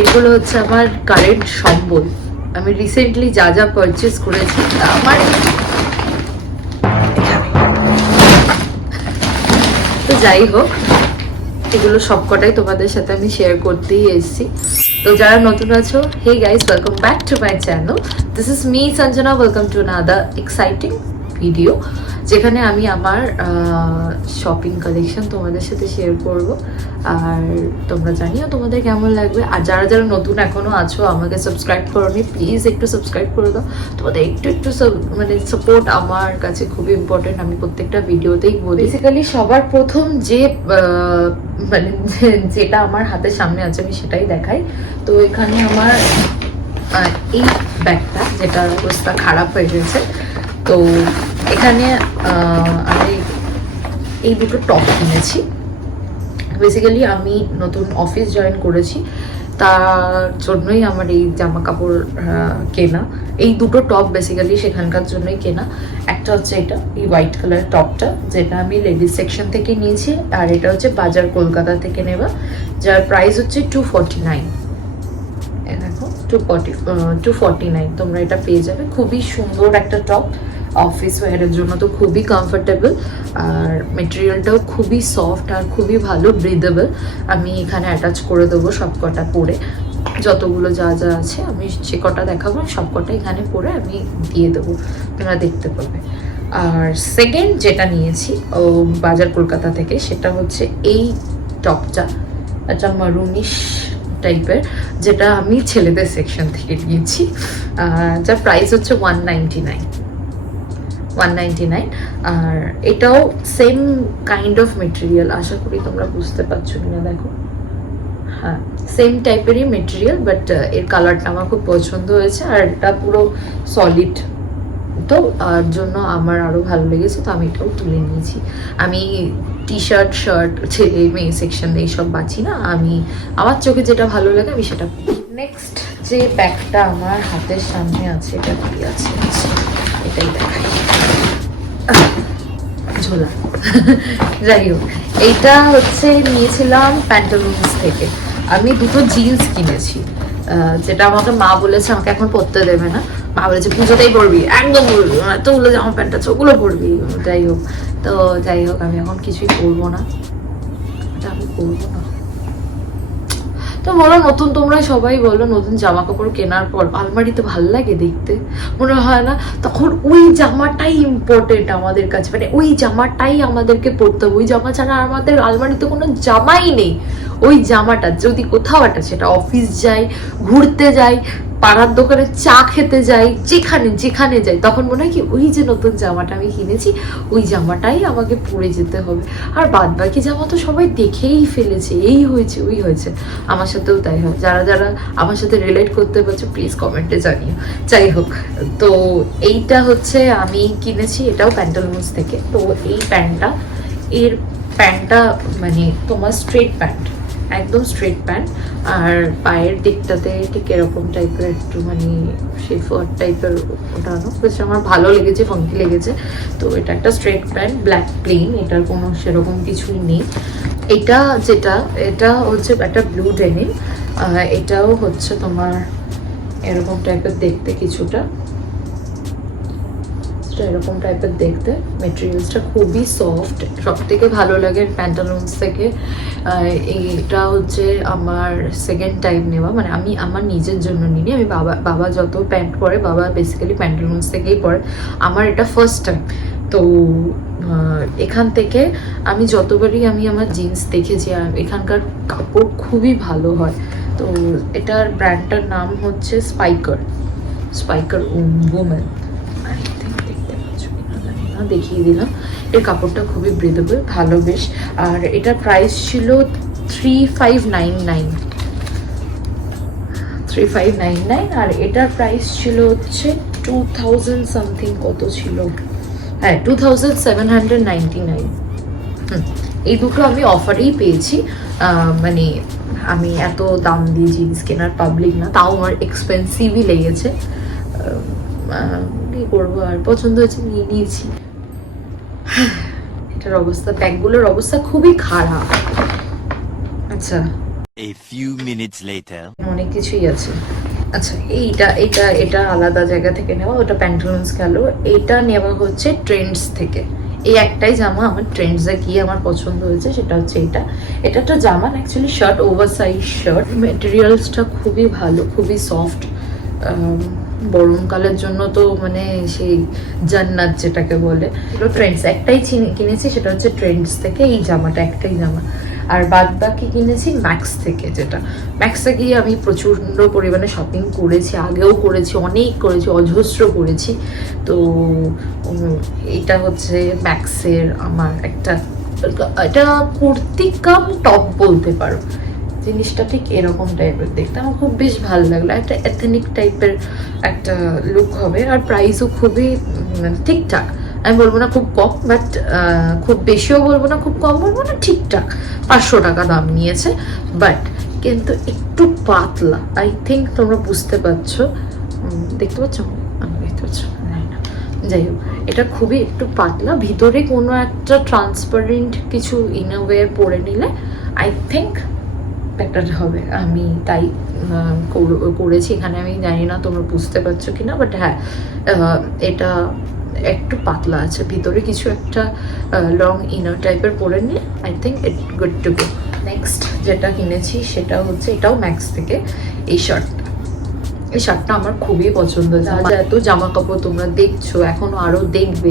এগুলো হচ্ছে আমার কারেন্ট সম্বল। আমি রিসেন্টলি যা যা পারচেস করেছি আমার, তো যাই হোক এগুলো সবকটাই তোমাদের সাথে আমি শেয়ার করতেই এসেছি। তো যারা নতুন আছো, hey guys, welcome back to my channel. This is me Sanjana, welcome to another exciting video, যেখানে আমি আমার শপিং কালেকশন তোমাদের সাথে শেয়ার করব। আর তোমরা জানিও তোমাদের কেমন লাগবে। আর যারা যারা নতুন এখনো আছো, আমাকে সাবস্ক্রাইব করোনি, প্লিজ একটু সাবস্ক্রাইব করে দাও। তোমাদের একটু মানে সাপোর্ট আমার কাছে খুবই ইম্পর্টেন্ট। আমি প্রত্যেকটা ভিডিওতেই বলি, বেসিক্যালি সবার প্রথম যে মানে যেটা আমার হাতের সামনে আছে আমি সেটাই দেখাই। তো এখানে আমার এই ব্যাগটা, যেটা অবস্থা খারাপ হয়ে গেছে, তো এখানে আমি এই দুটো টপ কিনেছি। বেসিক্যালি আমি নতুন অফিস জয়েন করেছি, তার জন্যই আমার এই জামা কাপড় কেনা। এই দুটো টপ বেসিক্যালি সেখানকার জন্যই কেনা। একটা হচ্ছে এটা, এই হোয়াইট কালার টপটা, যেটা আমি লেডিস সেকশন থেকে নিয়েছি। আর এটা হচ্ছে বাজার কলকাতা থেকে নেওয়া, যার প্রাইস হচ্ছে 249। দেখো 249 তোমরা এটা পেয়ে যাবে। খুবই সুন্দর একটা টপ, অফিস ওয়্যারের জন্য তো খুবই কমফোর্টেবল। আর মেটেরিয়ালটাও খুবই সফট আর খুবই ভালো, ব্রিদেবল। আমি এখানে অ্যাটাচ করে দেবো সব কটা পরে, যতগুলো যা যা আছে আমি সে কটা দেখাবো, সব কটা এখানে পরে আমি দিয়ে দেবো, তোমরা দেখতে পাবে। আর সেকেন্ড যেটা নিয়েছি ও বাজার কলকাতা থেকে, সেটা হচ্ছে এই টপটা, একটা মারুনিশ টাইপের, যেটা আমি ছেলেদের সেকশন থেকে নিয়েছি। যার প্রাইস হচ্ছে 199। আর এটাও সেম কাইন্ড অফ মেটেরিয়াল, আশা করি তোমরা বুঝতে পারছো কিনা। দেখো, হ্যাঁ, সেম টাইপেরই মেটেরিয়াল, বাট এর কালারটা আমার খুব পছন্দ হয়েছে। আর এটা পুরো সলিড, তো আর জন্য আমার আরও ভালো লেগেছে, তো আমি এটাও তুলে নিয়েছি। আমি টি শার্ট, শার্ট, ছেলে মেয়ে সেকশন এইসব বাঁচি না, আমি আমার চোখে যেটা ভালো লাগে আমি সেটা। নেক্সট যে ব্যাগটা আমার হাতের সামনে আছে, এটা কি আছে, এটাই দেখাই, ঝোলা। যাই হোক, এইটা হচ্ছে নিয়েছিলাম প্যান্টালুন্স থেকে। আমি দুটো জিন্স কিনেছি, যেটা আমাকে মা বলেছে আমাকে এখন পরতে দেবে না। মা বলেছে পুজোতেই পরবি, একদম পরবি, এতগুলো জামা প্যান্ট আছে ওগুলো পরবি। যাই হোক আমি এখন কিছুই পরবো না, আমি পরবো না। তো বলো, নতুন তোমরা সবাই বলো, নতুন জামা কাপড় কেনার পর আলমারিতে ভালো লাগে দেখতে, মনে হয় না তখন ওই জামাটাই ইম্পর্টেন্ট আমাদের কাছে, মানে ওই জামাটাই আমাদেরকে পরতে হবে। ওই জামা ছাড়া আমাদের আলমারিতে কোনো জামাই নেই। ওই জামাটা যদি কোথাও একটা, সেটা অফিস যাই, ঘুরতে যাই, পাড়ার দোকানে চা খেতে যাই, যেখানে যাই, তখন মনে হয় কি ওই যে নতুন জামাটা আমি কিনেছি, ওই জামাটাই আমাকে পরে যেতে হবে। আর বাদ বাকি জামা তো সবাই দেখেই ফেলেছে, এই হয়েছে ওই হয়েছে। আমার সাথেও তাই হয়। যারা যারা আমার সাথে রিলেট করতে পারছো প্লিজ কমেন্টে জানিও। যাই হোক, তো এইটা হচ্ছে আমি কিনেছি, এটাও প্যান্টালুন্স থেকে। তো এই প্যান্টটা মানে তোমার স্ট্রেট প্যান্ট, একদম স্ট্রেট প্যান্ট। আর পায়ের দিকটাতে ঠিক এরকম টাইপের একটু মানে শেফার টাইপের ওঠানো, বেশ আমার ভালো লেগেছে, ফাঙ্কি লেগেছে। তো এটা একটা স্ট্রেট প্যান্ট, ব্ল্যাক প্লেন, এটার কোনো সেরকম কিছুই নেই। এটা হচ্ছে একটা ব্লু ডেনিম। এটাও হচ্ছে তোমার এরকম টাইপের দেখতে, কিছুটা এরকম টাইপের দেখতে। মেটেরিয়ালসটা খুবই সফট, সব থেকে ভালো লাগে প্যান্টালুন্স থেকে। এইটা হচ্ছে আমার সেকেন্ড টাইম নেওয়া, মানে আমি আমার নিজের জন্য নিই। আমি বাবা যত প্যান্ট পরে, বাবা বেসিক্যালি প্যান্টালুন্স থেকেই পরে, আমার এটা ফার্স্ট টাইম। তো এখান থেকে আমি যতবারই আমি আমার জিন্স দেখেছি, আর এখানকার কাপড় খুবই ভালো হয়। তো এটার ব্র্যান্ডটার নাম হচ্ছে স্পাইকার উমেন, দেখিয়ে দিলাম। এর কাপড়টা খুবই ব্রিদেবল, ভালো বেশ। আর এটার প্রাইস ছিল 3599। আর এটার প্রাইস ছিল হচ্ছে 2000 সামথিং, কত ছিল, হ্যাঁ 2799। এই দুটো আমি অফারেই পেয়েছি। মানে আমি এত দাম দিয়ে জিন্স কেনার পাবলিক না, তাও আমার এক্সপেন্সিভই লেগেছে। কি করবো, আর পছন্দ হয়েছে নিয়ে নিয়েছি। এটার অবস্থা, ব্যাগগুলোর অবস্থা খুবই খারাপ। আচ্ছা, A few minutes later. অনেক কিছুই আছে। আচ্ছা, এইটা এটা এটা আলাদা জায়গা থেকে নেওয়া, ওটা প্যান্টালুন্স গেল। এটা নেওয়া হচ্ছে ট্রেন্ডস থেকে। এই একটাই জামা আমার ট্রেন্ডসে গিয়ে আমার পছন্দ হয়েছে, সেটা হচ্ছে এটা। এটা একটা জামা, actually shirt, oversize shirt. মেটেরিয়ালসটা খুবই ভালো, খুবই সফট। গরমকালের জন্য তো মানে সেই জান্নাত যেটাকে বলে। এগুলো ট্রেন্ডস, একটাই কিনেছি, সেটা হচ্ছে ট্রেন্ডস থেকে এই জামাটা, একটাই জামা। আর বাদ বাকি কিনেছি ম্যাক্স থেকে, যেটা ম্যাক্সে গিয়ে আমি প্রচণ্ড পরিমাণে শপিং করেছি, আগেও করেছি, অনেক করেছি, অজস্র করেছি। তো এটা হচ্ছে ম্যাক্সের আমার একটা, এটা কুর্তি কাম টপ বলতে পারো। জিনিসটা ঠিক এরকম টাইপের দেখতে, আমার খুব বেশ ভালো লাগলো। একটা এথেনিক টাইপের একটা লুক হবে, আর প্রাইসও খুবই মানে ঠিকঠাক। আমি বলবো না খুব কম, বাট খুব বেশিও বলবো না, খুব কম বলবো না, ঠিকঠাক। 500 টাকা দাম নিয়েছে, বাট কিন্তু একটু পাতলা। আই থিঙ্ক তোমরা বুঝতে পারছো, দেখতে পাচ্ছ, দেখতে পাচ্ছ না? যাই হোক, এটা খুবই একটু পাতলা, ভিতরে কোনো একটা ট্রান্সপারেন্ট কিছু ইনারওয়্যার পরে নিলে আই থিঙ্ক বেটার হবে। আমি তাই করেছি এখানে। আমি জানি না তোমরা বুঝতে পারছো কিনা, বাট হ্যাঁ, এটা একটু পাতলা আছে, ভিতরে কিছু একটা লং ইনার টাইপের পরে নিয়ে I think it good to go. Next যেটা কিনেছি সেটা হচ্ছে, এটাও ম্যাক্স থেকে, এই শার্টটা। এই শার্টটা আমার খুবই পছন্দ। যা যা এত জামা কাপড় তোমরা দেখছো, এখনো আরো দেখবে,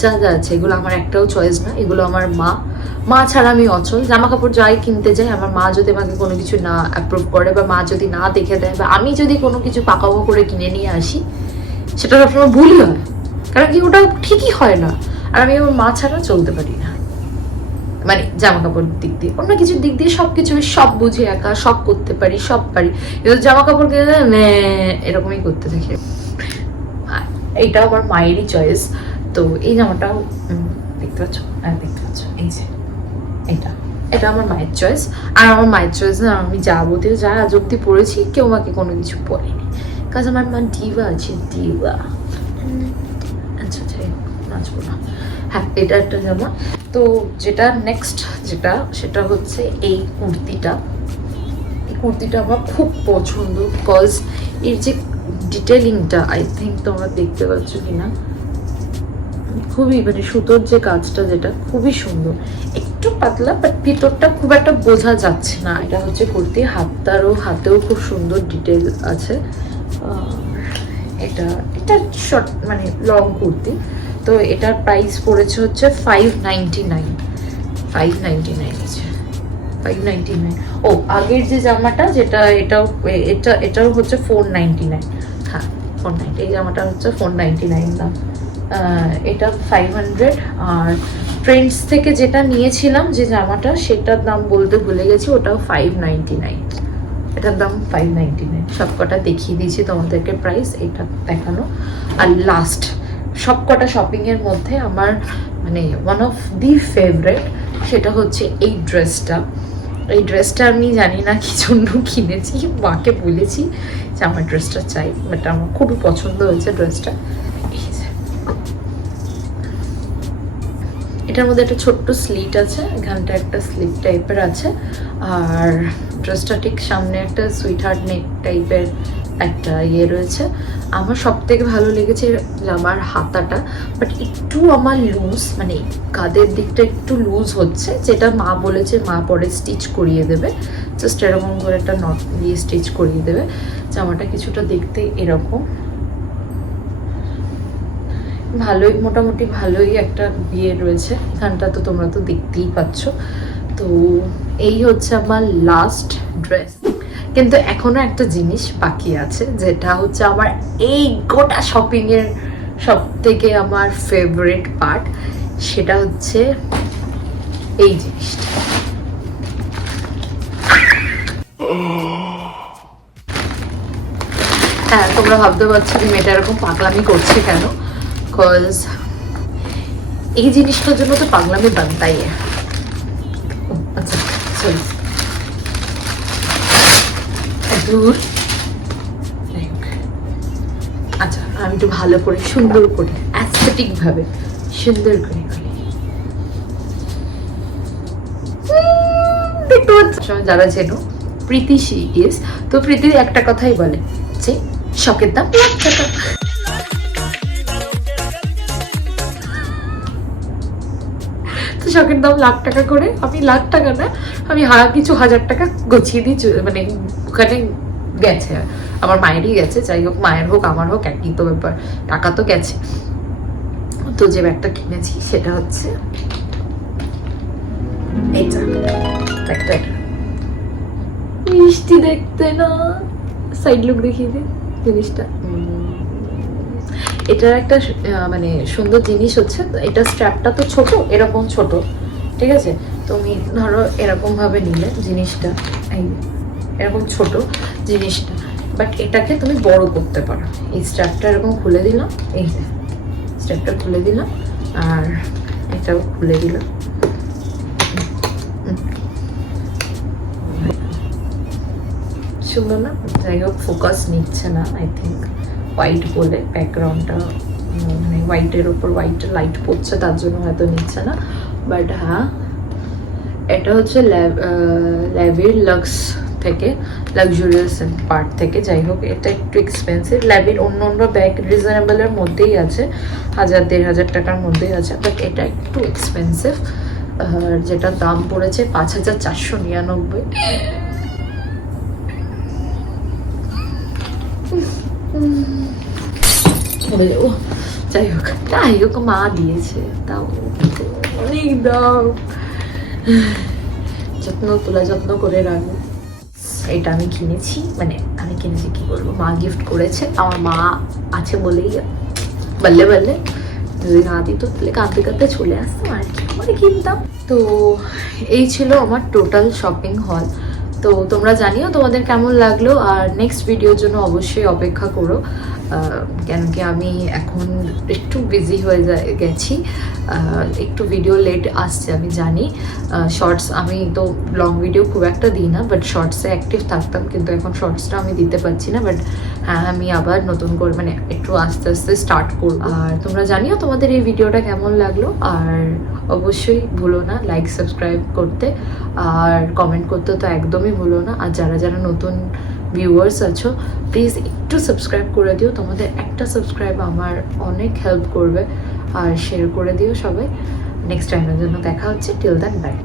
যা যা আছে, এগুলো আমার একটাও চয়েস না। এগুলো আমার মা ছাড়া আমি অচল। জামা কাপড় যাই কিনতে যাই, আমার মা যদি আমাকে কোনো কিছু না অ্যাপ্রুভ করে, বা মা যদি না দেখে দেয়, বা আমি যদি কোনো কিছু পাকাবো করে কিনে নিয়ে আসি, সেটা সবসময় ভুলই হয়, কারণ কি ওটা ঠিকই হয় না। আর আমি আমার মা ছাড়া চলতে পারি না, মানে জামা কাপড় দিক দিয়ে, অন্য কিছুর দিক দিয়ে সবকিছু আমি সব বুঝে একা সব করতে পারি, সব পারি। কিন্তু জামা কাপড় কিনে এরকমই করতে থাকি। এইটা আমার মায়েরই চয়েস। তো এই জামাটাও দেখতে পাচ্ছ, দেখতে পাচ্ছ, এই যে এটা এটা আমার মায়ের চয়েস। আর আমার মায়ের চয়েস আমি যাবতীয় যা আজ অব্দি পড়েছি, কেউ আমাকে কোনো কিছু বলেনি, কাজ আমার মা ডিভা আছে, ডিভা। আচ্ছা যাই হোক, নাচবো না। হ্যাঁ, এটা একটা জামা। তো যেটা নেক্সট যেটা, সেটা হচ্ছে এই কুর্তিটা। এই কুর্তিটা আমার খুব পছন্দ, বিকজ এর যে ডিটেলিংটা, আই থিঙ্ক তোমরা দেখতে পাচ্ছ কিনা, খুবই মানে সুতোর যে কাজটা, যেটা খুবই সুন্দর। একটু পাতলা, বাট ভিতরটা খুব একটা বোঝা যাচ্ছে না। এটা হচ্ছে কুর্তি, হাতেও খুব সুন্দর ডিটেল আছে। এটা এটা শর্ট মানে লং কুর্তি। তো এটার প্রাইস পড়েছে হচ্ছে 599। 599 আছে, 599। ও, আগের যে জামাটা যেটা, এটাও হচ্ছে 499। হ্যাঁ, 490। এই জামাটা হচ্ছে 499 দাম। এটা 500। আর ট্রেন্ডস থেকে যেটা নিয়েছিলাম যে জামাটা, সেটার দাম বলতে ভুলে গেছি, ওটাও 599। এটার দাম 599। সবকটা দেখিয়ে দিয়েছি তোমাদেরকে প্রাইস, এটা দেখানো। আর লাস্ট সবকটা শপিংয়ের মধ্যে আমার মানে ওয়ান অফ দি ফেভারেট, সেটা হচ্ছে এই ড্রেসটা। এই ড্রেসটা আমি জানি না কি জন্য কিনেছি, মাকে বলেছি যে আমার ড্রেসটা চাই, বাট আমার খুবই পছন্দ হয়েছে ড্রেসটা। এটার মধ্যে একটা ছোট্ট স্লিট আছে, এখানটা একটা স্লিপ টাইপের আছে। আর ড্রেসটা ঠিক সামনে একটা সুইট হার্ট নেক টাইপের একটা ইয়ে রয়েছে। আমার সব থেকে ভালো লেগেছে জামার হাতাটা, বাট একটু আমার লুজ, মানে কাঁধের দিকটা একটু লুজ হচ্ছে, যেটা মা বলেছে মা পরে স্টিচ করিয়ে দেবে। জাস্ট এরকম করে একটা নট দিয়ে স্টিচ করিয়ে দেবে। জামাটা কিছুটা দেখতে এরকম, ভালোই, মোটামুটি ভালোই একটা বিয়ে রয়েছে এখানটা, তো তোমরা তো দেখতেই পাচ্ছ। তো এই হচ্ছে আমার লাস্ট ড্রেস। কিন্তু এখনো একটা জিনিস বাকি আছে, যেটা হচ্ছে আমার এই গোটা শপিংয়ের সব থেকে আমার ফেভারিট পার্ট, সেটা হচ্ছে এই জিনিসটা। হ্যাঁ, তোমরা ভাবতে পারছো যে মেয়েটা এরকম পাগলামি করছে কেন, বিকজ এই জিনিসটার জন্য তো পাগলামি বানতাই। আচ্ছা সরি, দূর। আচ্ছা, আমি একটু ভালো করে সুন্দর করে অ্যাস্থেটিক ভাবে সুন্দর করে করি। দেখতে পাচ্ছ, যারা চেনো প্রীতি শি ইজ। তো প্রীতি একটা কথাই বলে যে শখের দাম লাখ টাকা। তো শখের দাম লাখ টাকা করে আমি লাখ টাকা না, আমি কিছু হাজার টাকা গছিয়ে দিই, মানে ওখানে গেছে, আমার মায়েরই গেছে, যাই হোক মায়ের হোক আমার হোক একই তো ব্যাপার, টাকা তো গেছে। তো যে ব্যাগটা কিনেছি সেটা হচ্ছে এইটা, ব্যাগটা মিষ্টি দেখতে না, সাইড লুক দেখিয়ে দিই জিনিসটা। এটার একটা মানে সুন্দর জিনিস হচ্ছে, এটা স্ট্র্যাপটা তো ছোট, এরকম ছোট, ঠিক আছে? তুমি ধরো এরকম ভাবে নিলে জিনিসটা, এই এরকম ছোট জিনিসটা, বাট এটাকে তুমি বড় করতে পারো। এই স্ট্র্যাপটা এরকম খুলে দিলাম, এই যে স্ট্র্যাপটা খুলে দিলাম, আর এটাও খুলে দিলাম। সুন্দর না? যাই হোক ফোকাস নিচ্ছে না, আই থিঙ্ক হোয়াইট বলে ব্যাকগ্রাউন্ডটা, মানে হোয়াইটের ওপর হোয়াইট লাইট পড়ছে তার জন্য হয়তো নিচ্ছে না। বাট হ্যাঁ, এটা হচ্ছে ল্যাভির লাক্স থেকে, লাক্সুরিয়াস পার্ট থেকে। যাই হোক এটা একটু এক্সপেন্সিভ, ল্যাভির অন্য অন্য ব্যাগ রিজনেবলের মধ্যেই আছে, 1000-1500 টাকার মধ্যেই আছে, বাট এটা একটু এক্সপেন্সিভ, যেটার দাম পড়েছে 5499। ও যাই হোক মা দিয়েছে, তাও অনেক দাম, যত্ন করে রাখবো। এটা আমি কিনেছি, মানে আমি কিনেছি কি বলবো, মা গিফট করেছে, আমার মা আছে বলেই বললে যদি না দিত তাহলে কাঁদতে কাঁদতে চলে আসতাম আর কি করে কিনতাম। তো এই ছিল আমার টোটাল শপিং হল। তো তোমরা জানিও তোমাদের কেমন লাগলো, আর নেক্সট ভিডিওর জন্য অবশ্যই অপেক্ষা করো, কেন কি আমি এখন একটু বিজি হয়ে গেছি, একটু ভিডিও লেট আসছে আমি জানি। শর্টস আমি তো লং ভিডিও খুব একটা দিই না, বাট শর্টসে অ্যাক্টিভ থাকতাম, কিন্তু এখন শর্টসটা আমি দিতে পারছি না। বাট হ্যাঁ, আমি আবার নতুন করে মানে একটু আস্তে আস্তে স্টার্ট করব। আর তোমরা জানিও তোমাদের এই ভিডিওটা কেমন লাগলো, আর অবশ্যই ভুলো না লাইক সাবস্ক্রাইব করতে, আর কমেন্ট করতে তো একদমই ভুলো না। আর যারা নতুন ভিউয়ার্স আছো প্লিজ একটু সাবস্ক্রাইব করে দিও, তোমাদের একটা সাবস্ক্রাইব আমার অনেক হেল্প করবে, আর শেয়ার করে দিও সবাই। নেক্সট টাইমের জন্য দেখা হচ্ছে, টিল দেন বাই।